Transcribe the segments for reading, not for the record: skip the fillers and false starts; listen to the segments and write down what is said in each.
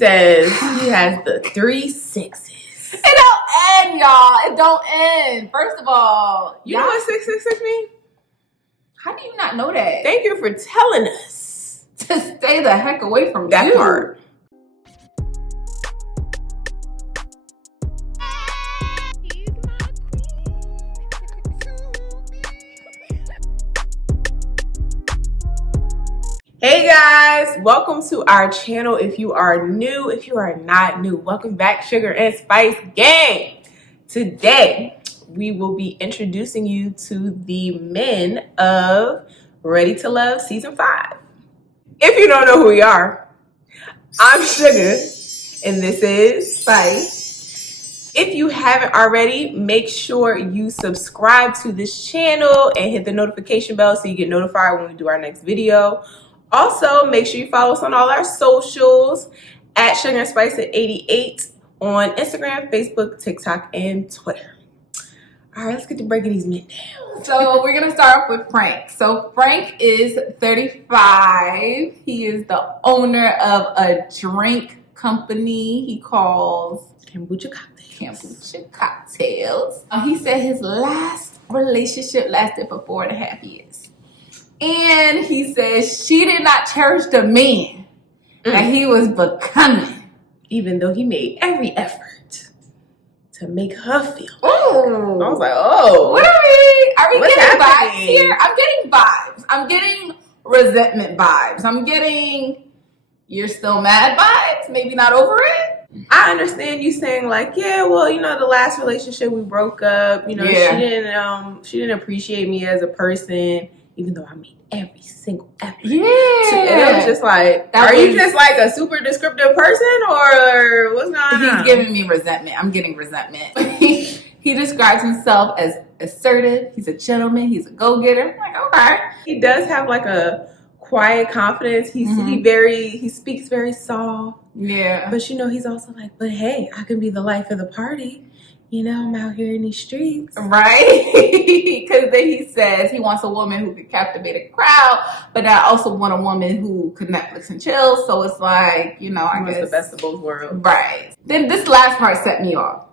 says he has the 3 6s. It don't end, y'all. It don't end. First of all, you know what 666 mean? How do you not know that? Thank you for telling us. To stay the heck away from that you. part. Hey guys, welcome to our channel. If you are new, if you are not new, welcome back, Sugar and Spice gang. Today we will be introducing you to the men of Ready to Love season 5. If you don't know who we are, I'm Sugar and this is Spice. If you haven't already, make sure you subscribe to this channel and hit the notification bell so you get notified when we do our next video. Also, make sure you follow us on all our socials at Sugar and Spice at 88 on Instagram, Facebook, TikTok, and Twitter. All right, let's get to breaking these men down. So we're going to start off with Frank. So Frank is 35. He is the owner of a drink company he calls Kombucha Cocktails. Kombucha Cocktails. He said his last relationship lasted for 4.5 years. And he says she did not cherish the man that he was becoming. Even though he made every effort to make her feel. Oh, I was like, oh. What are we What's getting happening? vibes here? I'm getting vibes. I'm getting resentment vibes. I'm getting you're still mad vibes. Maybe not over it. I understand you saying like, yeah, well, you know, the last relationship we broke up, you know, she didn't appreciate me as a person, even though I made every single effort. Yeah. And it was just like, you just like a super descriptive person or what's going on? He's giving me resentment. I'm getting resentment. He describes himself as assertive. He's a gentleman. He's a go-getter. I'm like, okay. He does have like a quiet confidence. He speaks very soft. Yeah. But you know, he's also like, but hey, I can be the life of the party. You know, I'm out here in these streets. Right? Because then he says he wants a woman who could captivate a crowd, but I also want a woman who could Netflix and chill. So it's like, you know, I guess the best of both worlds. Right. Then this last part set me off.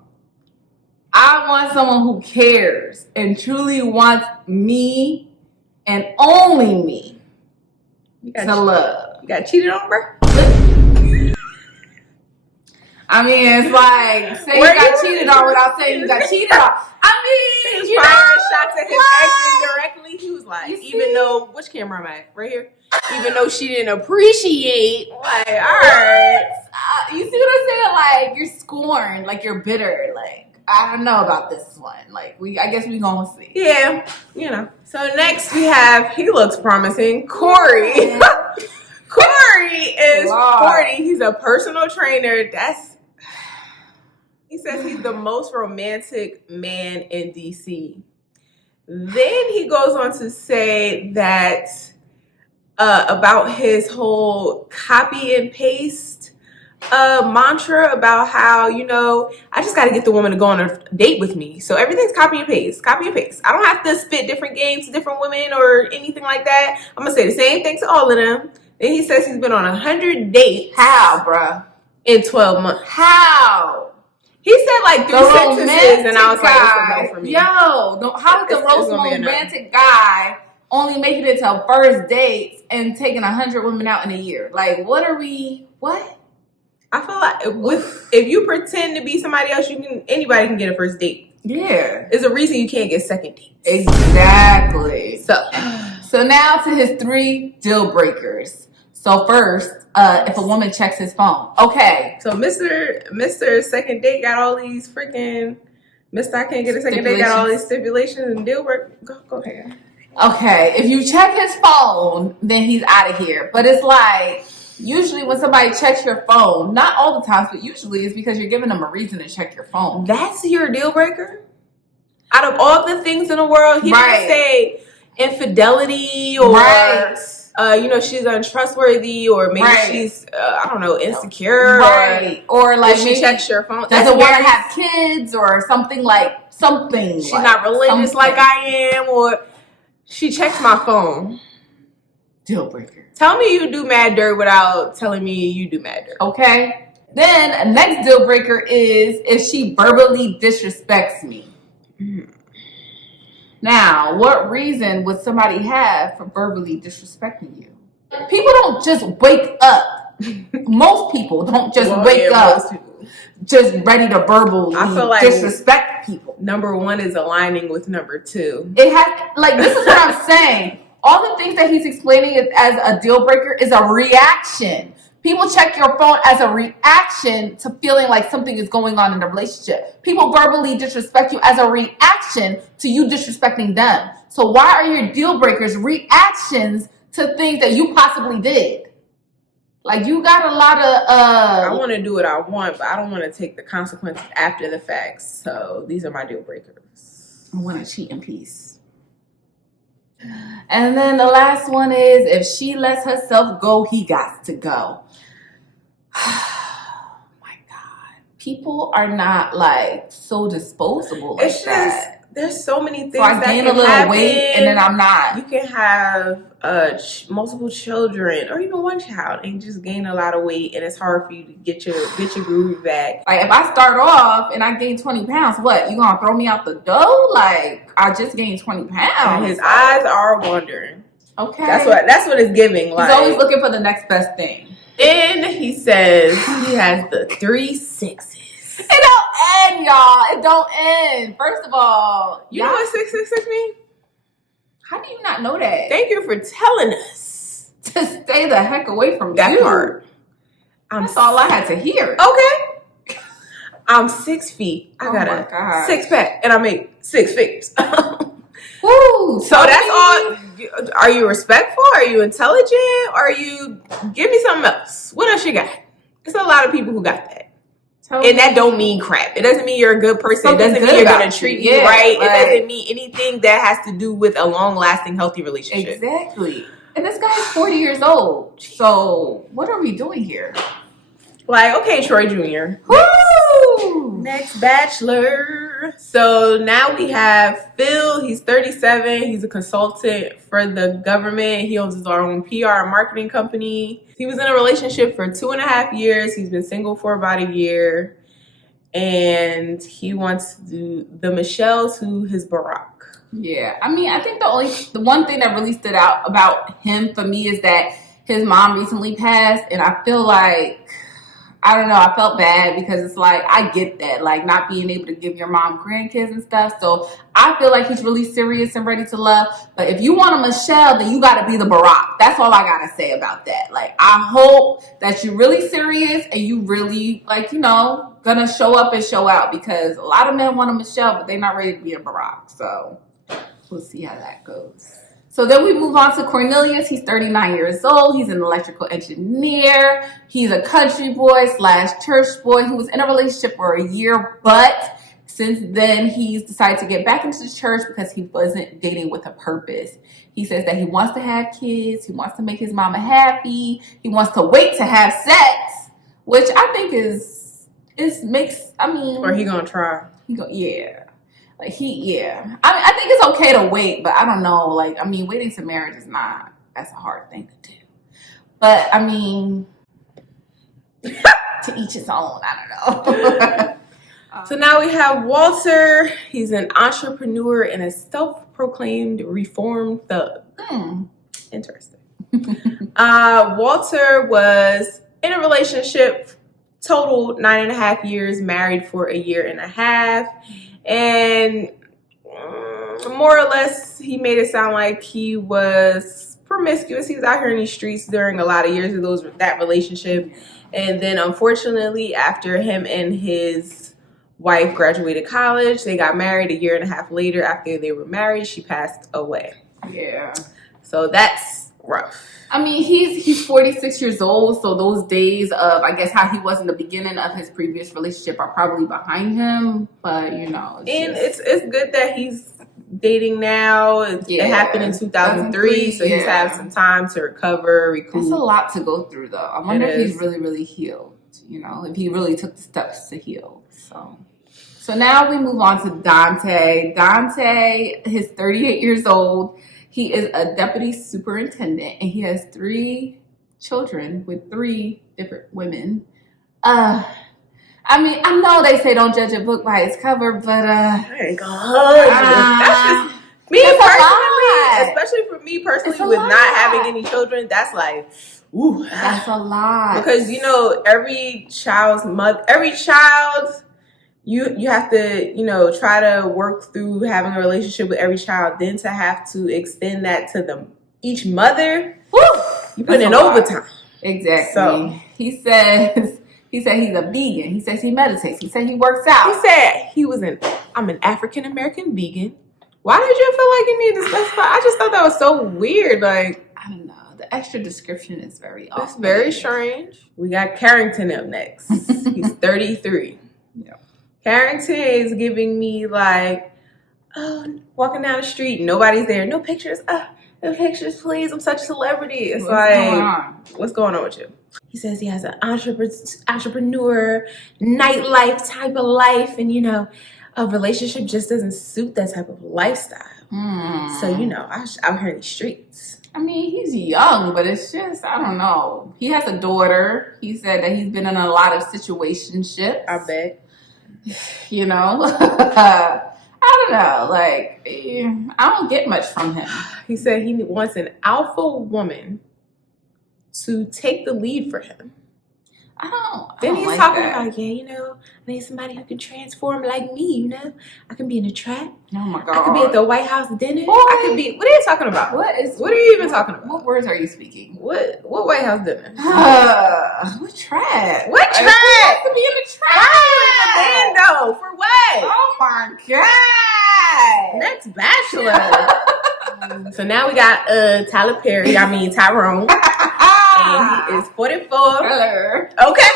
I want someone who cares and truly wants me and only me to love. You got cheated on, bro? I mean, it's like, say you got cheated on without saying you got cheated on. I mean, you firing shots at his ex indirectly. He was like, even though, which camera am I? Right here? Even though she didn't appreciate, like, all right. You see what I'm saying? Like, you're scorned, like, you're bitter. Like, I don't know about this one. Like, I guess we gonna see. Yeah, you know. So next we have, he looks promising, Corey. Corey is 40. He's a personal trainer. He says he's the most romantic man in DC. Then he goes on to say that about his whole copy and paste mantra about how, you know, I just got to get the woman to go on a date with me. So everything's copy and paste, copy and paste. I don't have to spit different games to different women or anything like that. I'm going to say the same thing to all of them. Then he says he's been on 100 dates. How, bruh? In 12 months. How? He said like 3 sentences, and I was like, it's a no for me. Yo, how is the most romantic guy only making it to first dates and taking 100 women out in a year? Like, what? I feel like if you pretend to be somebody else, anybody can get a first date. Yeah. There's a reason you can't get second dates. Exactly. So now to his 3 deal breakers. So first, if a woman checks his phone. Okay. So Mr. Second Date got all these freaking Mr. I can't get a second date got all these stipulations and deal break. Go ahead. Okay. If you check his phone, then he's out of here. But it's like, usually when somebody checks your phone, not all the times, but usually it's because you're giving them a reason to check your phone. That's your deal breaker? Out of all the things in the world, he didn't say infidelity or you know, she's untrustworthy, or maybe she's I don't know, insecure, or like she checks your phone, doesn't want to have kids or something she's not religious like I am, or she checks my phone. Deal breaker. Tell me you do mad dirt without telling me you do mad dirt. Okay. Then next deal breaker is if she verbally disrespects me. Mm. Now, what reason would somebody have for verbally disrespecting you? People don't just wake up. Most people don't just wake up just ready to verbally disrespect people. Number one is aligning with number two. It has, like, this is what I'm saying. All the things that he's explaining as a deal breaker is a reaction. People check your phone as a reaction to feeling like something is going on in the relationship. People verbally disrespect you as a reaction to you disrespecting them. So why are your deal breakers reactions to things that you possibly did? Like, you got a lot of... I want to do what I want, but I don't want to take the consequences after the facts. So these are my deal breakers. I want to cheat in peace. And then the last one is, if she lets herself go, he got to go. Oh my God. People are not, like, so disposable like that. There's so many things so I gain a little weight and then I'm not. You can have multiple children or even one child and just gain a lot of weight, and it's hard for you to get your groove back. Like, if I start off and I gain 20 pounds, what? You gonna throw me out the door? Like, I just gained 20 pounds. And his eyes are wandering. Okay. That's what it's giving. Like, he's always looking for the next best thing. And he says he has the 3 6s. It don't end, y'all. It don't end. First of all, you know what 666 means? How do you not know that? Thank you for telling us to stay the heck away from that you. part. That's all I had to hear. Okay. I'm 6 feet. I got a 6-pack, and I make 6 figures. Woo! So that's all. Are you respectful? Are you intelligent? Are you? Give me something else. What else you got? There's a lot of people who got that. And that don't mean crap. It doesn't mean you're a good person. It doesn't mean you're going to treat you right. It doesn't mean anything that has to do with a long-lasting, healthy relationship. Exactly. And this guy is 40 years old. So what are we doing here? Like, okay, Troy Jr. Woo! Next bachelor. So now we have Phil. He's 37. He's a consultant for the government. He owns his own PR and marketing company. He was in a relationship for 2.5 years. He's been single for about a year. And he wants to do the Michelle to his Barack. Yeah. I mean, I think the one thing that really stood out about him for me is that his mom recently passed. And I feel like, I don't know, I felt bad because it's like, I get that, like not being able to give your mom grandkids and stuff. So I feel like he's really serious and ready to love. But if you want a Michelle, then you got to be the Barack. That's all I got to say about that. Like, I hope that you're really serious and you really, like, you know, gonna show up and show out, because a lot of men want a Michelle, but they're not ready to be a Barack. So we'll see how that goes. So then we move on to Cornelius. He's 39 years old. He's an electrical engineer. He's a country boy / church boy who was in a relationship for a year, but since then he's decided to get back into the church because he wasn't dating with a purpose. He says that he wants to have kids. He wants to make his mama happy. He wants to wait to have sex, which I think Or he gonna try. Yeah. Like I mean, I think it's okay to wait, but I don't know. Like, I mean, waiting to marriage that's a hard thing to do. But I mean, to each his own, I don't know. So now we have Walter. He's an entrepreneur and a self-proclaimed reformed thug. Interesting. Walter was in a relationship, total 9.5 years, married for 1.5 years. And more or less, he made it sound like he was promiscuous. He was out here in these streets during a lot of years of that relationship. And then, unfortunately, after him and his wife graduated college, they got married 1.5 years later. After they were married, she passed away. Yeah. So that's rough. I mean, he's 46 years old, so those days of, I guess, how he was in the beginning of his previous relationship are probably behind him. But, you know. It's good that he's dating now. It happened in 2003, so he's had some time to recover, recoup. That's a lot to go through, though. I wonder if he's really, really healed, you know, if he really took the steps to heal. So now we move on to Dante. Dante is 38 years old. He is a deputy superintendent, and he has 3 children with 3 different women. I mean, I know they say don't judge a book by its cover, but I ain't gonna hold you. That's just me personally, especially for me personally, with not having any children. That's like, ooh, that's a lot. Because you know, every child, you have to, you know, try to work through having a relationship with every child. Then to have to extend that to each mother, you put in overtime. Exactly. So he said he's a vegan. He says he meditates. He said he works out. He said I'm an African American vegan. Why did you feel like you needed to specify? I just thought that was so weird. Like, I don't know. The extra description is very off. It's very strange. We got Carrington up next. He's 33. Yeah. Carrington is giving me like, oh, walking down the street, nobody's there, no pictures. No pictures, please. I'm such a celebrity. It's what's going on with you? He says he has an entrepreneur, nightlife type of life, and you know, a relationship just doesn't suit that type of lifestyle. So you know, out here in the streets. I mean, he's young, but it's just, I don't know. He has a daughter. He said that he's been in a lot of situationships. I bet. You know, I don't know. Like, I don't get much from him. He said he wants an alpha woman to take the lead for him. Then he's like talking that. about, you know, I need somebody who can transform like me, you know. I can be in a trap. Oh my God. I could be at the White House dinner. Boy. I could be, what are you talking about? What are you even talking about? What words are you speaking? What White House dinner? What trap? What trap? Who wants to be in a trap? Why in the bando? For what? Oh my God. Next Bachelor. So now we got Tyrone. And he is 44. Color. Okay.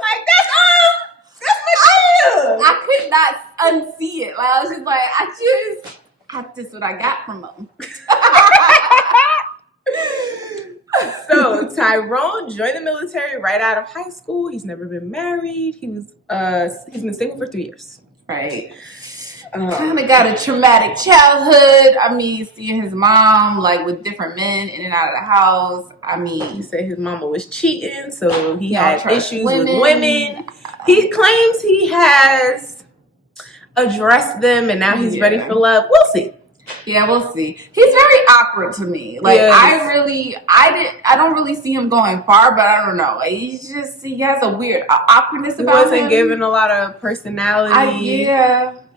Like that's my shit. I could not unsee it. Like I was just like, this is what I got from him. So Tyrone joined the military right out of high school. He's never been married. He's been single for 3 years. Right. Kind of got a traumatic childhood. I mean, seeing his mom like with different men in and out of the house. I mean, he said his mama was cheating, so he had issues with women. He claims he has addressed them, and now he's ready for love. We'll see. Yeah, we'll see. He's very awkward to me. Like I don't really see him going far, but I don't know. Like, he has a weird awkwardness about him. He wasn't given a lot of personality.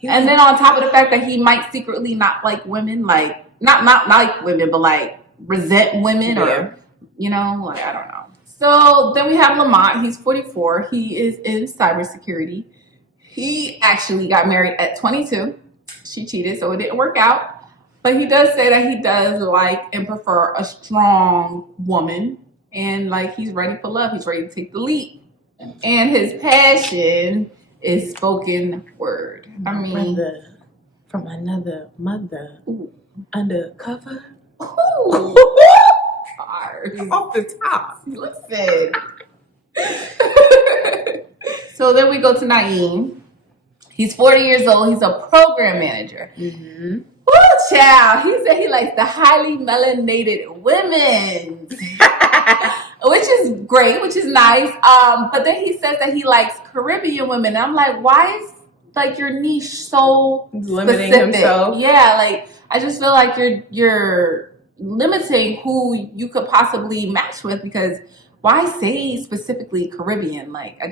And then on top of the fact that he might secretly not like women, like not like women, but like resent women or, you know, like I don't know. So then we have Lamar. He's 44. He is in cybersecurity. He actually got married at 22. She cheated, so it didn't work out. But he does say that he does like and prefer a strong woman. And like he's ready for love. He's ready to take the lead. And his passion is spoken word. I mean, from another mother. Ooh. Undercover. Ooh. Off the top. Listen. So then we go to Nain. He's 40 years old. He's a program manager. Mm-hmm. Ooh, child. He said he likes the highly melanated women. Which is great, which is nice. But then he says that he likes Caribbean women. And I'm like, why is like your niche so limiting specific? himself? Yeah, like I just feel like you're limiting who you could possibly match with, because why say specifically Caribbean? Like I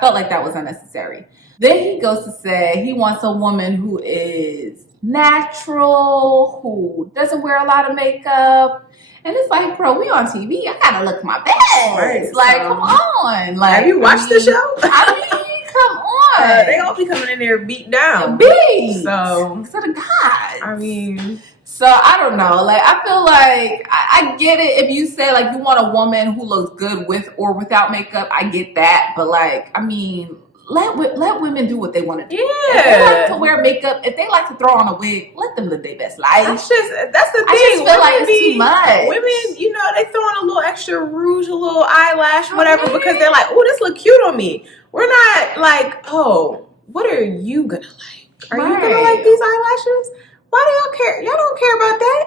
felt like that was unnecessary. Then he goes to say he wants a woman who is natural, who doesn't wear a lot of makeup. And it's like, bro, we on TV. I gotta look my best. Right, like, come on. Like, have you watched the show? I mean, come on. They all be coming in there beat down. Big. So the God. I mean, so I don't know. Like, I feel like I get it if you say like you want a woman who looks good with or without makeup. I get that, but like, I mean, let women do what they want to do. Yeah. If they like to wear makeup, if they like to throw on a wig, let them live their best life. That's the thing. I just feel like it's too much. Women, you know, they throw on a little extra rouge, a little eyelash, whatever, because they're like, oh, this look cute on me. We're not like, oh, what are you gonna like? Are you gonna like these eyelashes? Why do y'all care? Y'all don't care about that.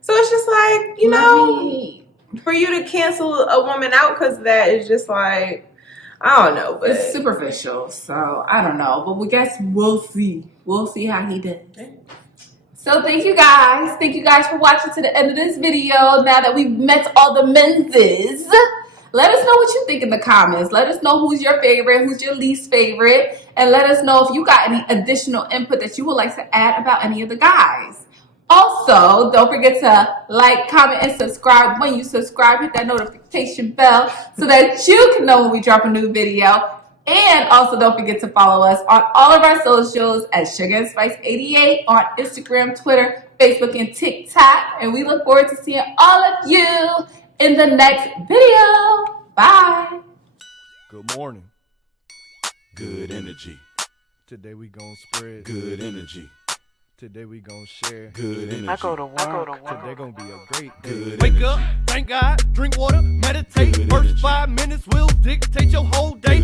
So it's just like, you know, for you to cancel a woman out because of that is just like, I don't know, but it's superficial. So I don't know, but we guess we'll see. We'll see how he does. So thank you guys. Thank you guys for watching to the end of this video. Now that we've met all the menses, let us know what you think in the comments. Let us know who's your favorite, who's your least favorite, and let us know if you got any additional input that you would like to add about any of the guys. Also, don't forget to like, comment, and subscribe. When you subscribe, hit that notification bell so that you can know when we drop a new video. And also, don't forget to follow us on all of our socials at Sugar and Spice 88 on Instagram, Twitter, Facebook, and TikTok. And we look forward to seeing all of you in the next video. Bye. Good morning. Good energy. Today we gonna spread good energy. Today we gonna share good energy. I go to work. Today gonna be a great day. Wake up, thank God, drink water, meditate. First 5 minutes will dictate your whole day.